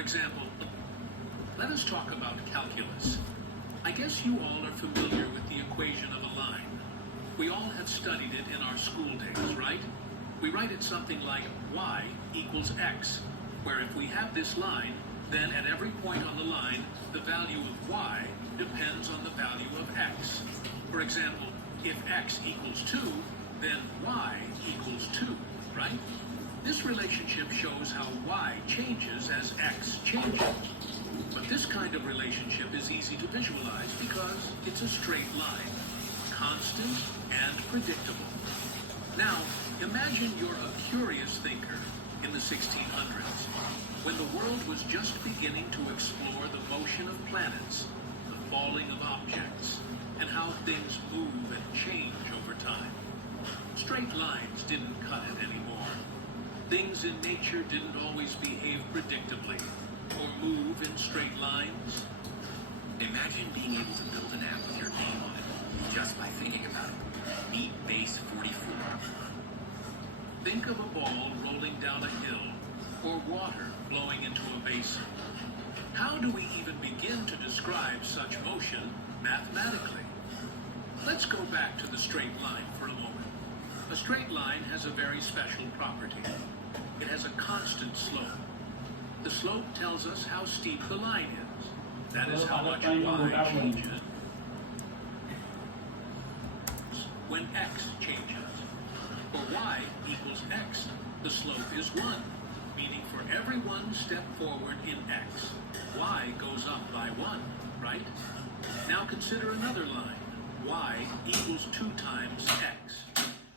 For example, let us talk about calculus. I guess you all are familiar with the equation of a line. We all have studied it in our school days, right? We write it something like y equals x, where if we have this line, then at every point on the line, the value of y depends on the value of x. For example, if x equals 2, then y equals 2, right? This relationship shows how y changes as x changes. But this kind of relationship is easy to visualize because it's a straight line, constant and predictable. Now, imagine you're a curious thinker in the 1600s, when the world was just beginning to explore the motion of planets, the falling of objects, and how things move and change over time. Straight lines didn't cut it anymore. Things in nature didn't always behave predictably or move in straight lines. Imagine being able to build an app with your name on it, just by thinking about it. Meet Base 44. Think of a ball rolling down a hill, or water flowing into a basin. How do we even begin to describe such motion mathematically? Let's go back to the straight line for a moment. A straight line has a very special property. It has a constant slope. The slope tells us how steep the line is. That is how much y changes when x changes. For y equals x, the slope is 1, meaning for every one step forward in x, y goes up by 1, right? Now consider another line. Y equals 2 times x.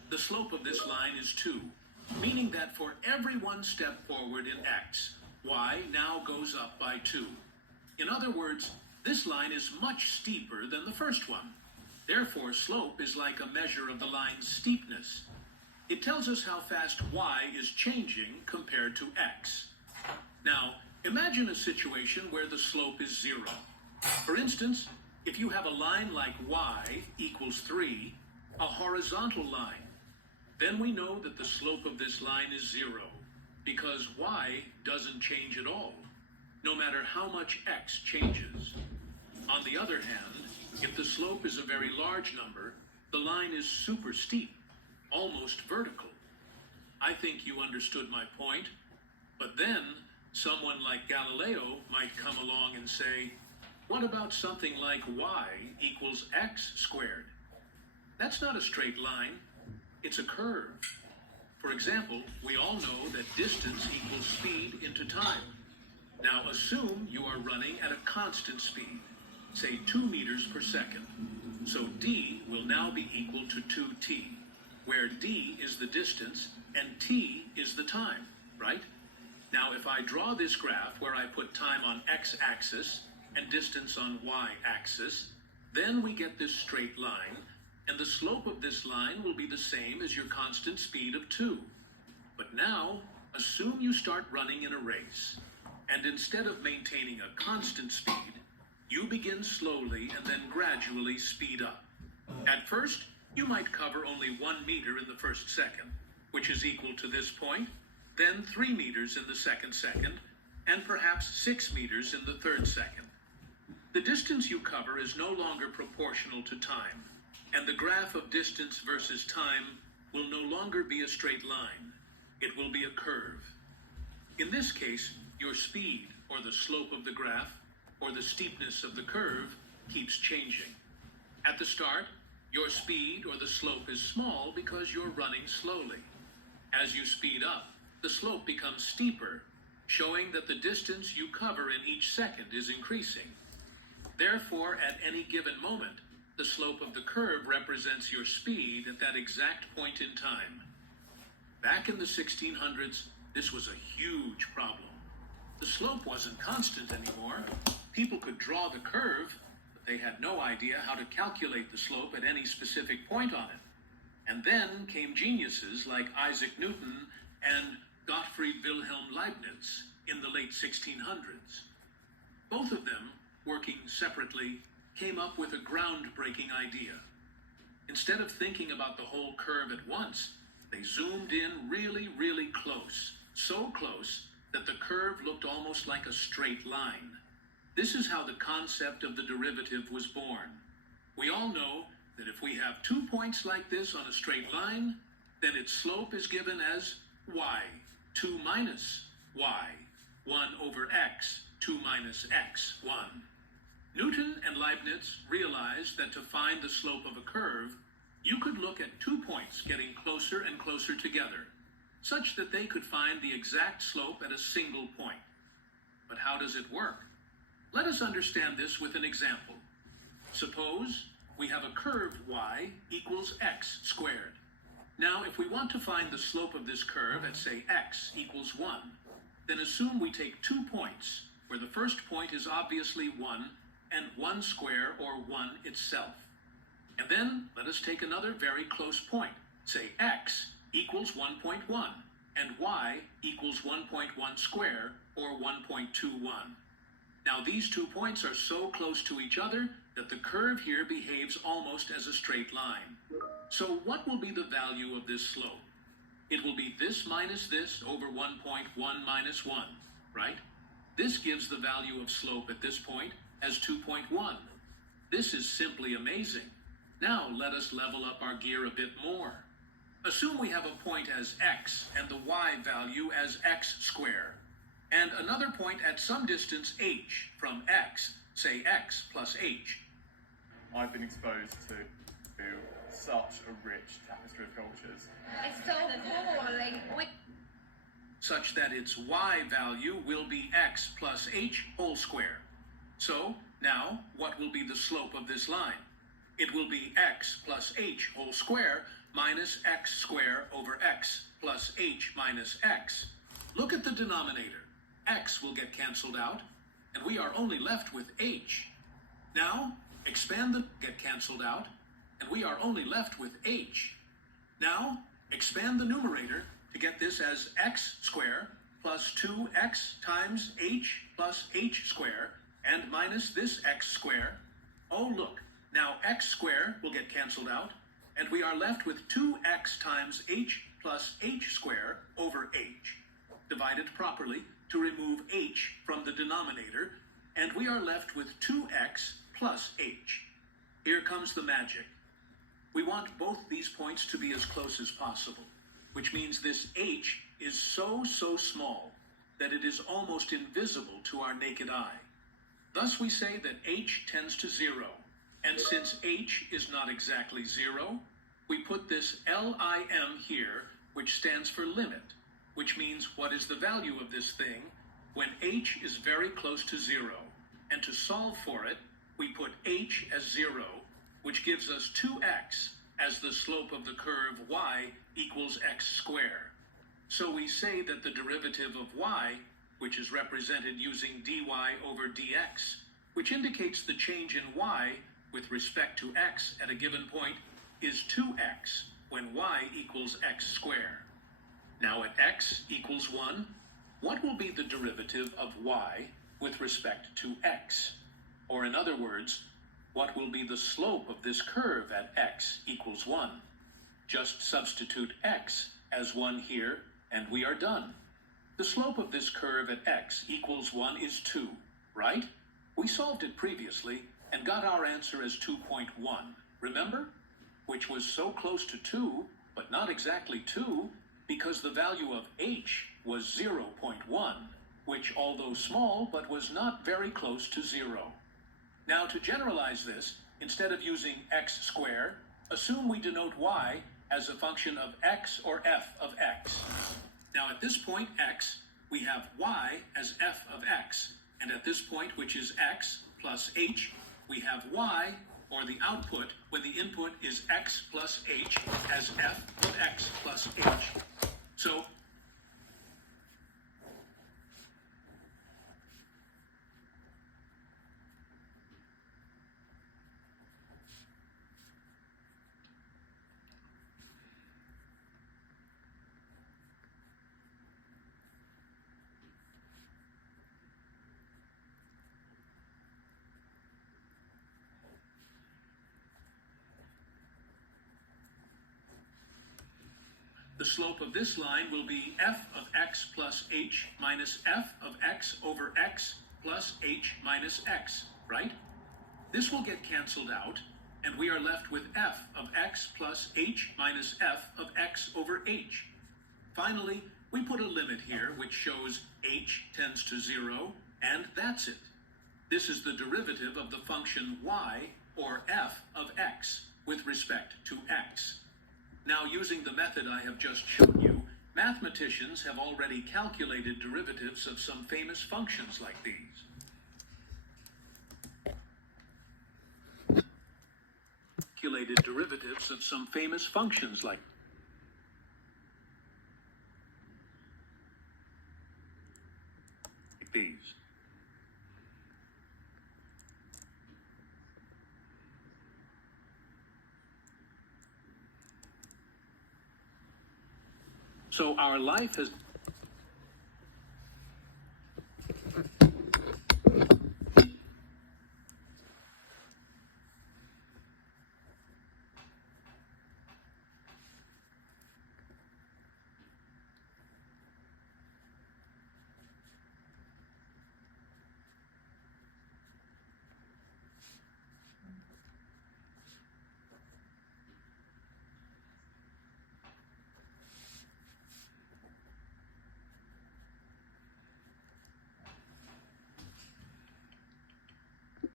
The slope of this line is 2, meaning that for every one step forward in x, y now goes up by 2. In other words, this line is much steeper than the first one. Therefore, slope is like a measure of the line's steepness. It tells us how fast y is changing compared to x. Now, imagine a situation where the slope is 0. For instance, if you have a line like y equals 3, a horizontal line, then we know that the slope of this line is 0, because y doesn't change at all, no matter how much x changes. On the other hand, if the slope is a very large number, the line is super steep, almost vertical. I think you understood my point, but then someone like Galileo might come along and say, what about something like y equals x squared? That's not a straight line, it's a curve. For example, we all know that distance equals speed into time. Now assume you are running at a constant speed, say 2 meters per second. So d will now be equal to 2t, where d is the distance and t is the time, right? Now if I draw this graph where I put time on x-axis and distance on y-axis, then we get this straight line, and the slope of this line will be the same as your constant speed of 2. But now, assume you start running in a race, and instead of maintaining a constant speed, you begin slowly and then gradually speed up. At first, you might cover only 1 meter in the first second, which is equal to this point, then 3 meters in the second second, and perhaps 6 meters in the third second. The distance you cover is no longer proportional to time, and the graph of distance versus time will no longer be a straight line. It will be a curve. In this case, your speed, or the slope of the graph, or the steepness of the curve, keeps changing. At the start, your speed or the slope is small because you're running slowly. As you speed up, the slope becomes steeper, showing that the distance you cover in each second is increasing. Therefore, at any given moment, the slope of the curve represents your speed at that exact point in time. Back in the 1600s, this was a huge problem. The slope wasn't constant anymore. People could draw the curve, but they had no idea how to calculate the slope at any specific point on it. And then came geniuses like Isaac Newton and Gottfried Wilhelm Leibniz in the late 1600s. Both of them, working separately, came up with a groundbreaking idea. Instead of thinking about the whole curve at once, they zoomed in really, really close, so close that the curve looked almost like a straight line. This is how the concept of the derivative was born. We all know that if we have 2 points like this on a straight line, then its slope is given as y, 2 minus y, 1 over x, 2 minus x, 1. Newton and Leibniz realized that to find the slope of a curve, you could look at 2 points getting closer and closer together, such that they could find the exact slope at a single point. But how does it work? Let us understand this with an example. Suppose we have a curve y equals x squared. Now, if we want to find the slope of this curve at, say, x equals 1, then assume we take 2 points, where the first point is obviously 1, and 1 square, or 1 itself. And then let us take another very close point, say x equals 1.1, and y equals 1.1 square, or 1.21. Now these 2 points are so close to each other that the curve here behaves almost as a straight line. So what will be the value of this slope? It will be this minus this over 1.1 minus 1, right? This gives the value of slope at this point as 2.1. This is simply amazing. Now let us level up our gear a bit more. Assume we have a point as x and the y value as x squared, and another point at some distance h from x, say x plus h. I've been exposed to such a rich tapestry of cultures. It's so cool. Such that its y value will be x plus h whole square. So, now, what will be the slope of this line? It will be x plus h whole square minus x square over x plus h minus x. Look at the denominator. X will get canceled out, and we are only left with h. Now, expand the get canceled out, and we are only left with h. Now, expand the numerator to get this as x square plus 2x times h plus h square and minus this x square. Oh, look, now x square will get canceled out, and we are left with 2x times h plus h square over h. Divided properly to remove h from the denominator, and we are left with 2x plus h. Here comes the magic. We want both these points to be as close as possible, which means this h is so small that it is almost invisible to our naked eye. Thus we say that h tends to 0, and since h is not exactly 0, we put this LIM here, which stands for limit, which means what is the value of this thing when h is very close to 0. And to solve for it, we put h as 0, which gives us 2x as the slope of the curve y equals x squared. So we say that the derivative of y, which is represented using dy over dx, which indicates the change in y with respect to x at a given point, is 2x when y equals x squared. Now at x equals 1, what will be the derivative of y with respect to x? Or in other words, what will be the slope of this curve at x equals 1? Just substitute x as 1 here, and we are done. The slope of this curve at x equals 1 is 2, right? We solved it previously and got our answer as 2.1, remember? Which was so close to 2, but not exactly 2, because the value of h was 0.1, which, although small, but was not very close to 0. Now, to generalize this, instead of using x squared, assume we denote y as a function of x or f of x. Now, at this point, x, we have y as f of x, and at this point, which is x plus h, we have y, or the output, when the input is x plus h, as f of x plus h. So, The slope of this line will be f of x plus h minus f of x over x plus h minus x, right? This will get canceled out, and we are left with f of x plus h minus f of x over h. Finally, we put a limit here which shows h tends to 0, and that's it. This is the derivative of the function y, or f of x, with respect to x. Now, using the method I have just shown you, mathematicians have already calculated derivatives of some famous functions like these. Calculated derivatives of some famous functions like these. So our life has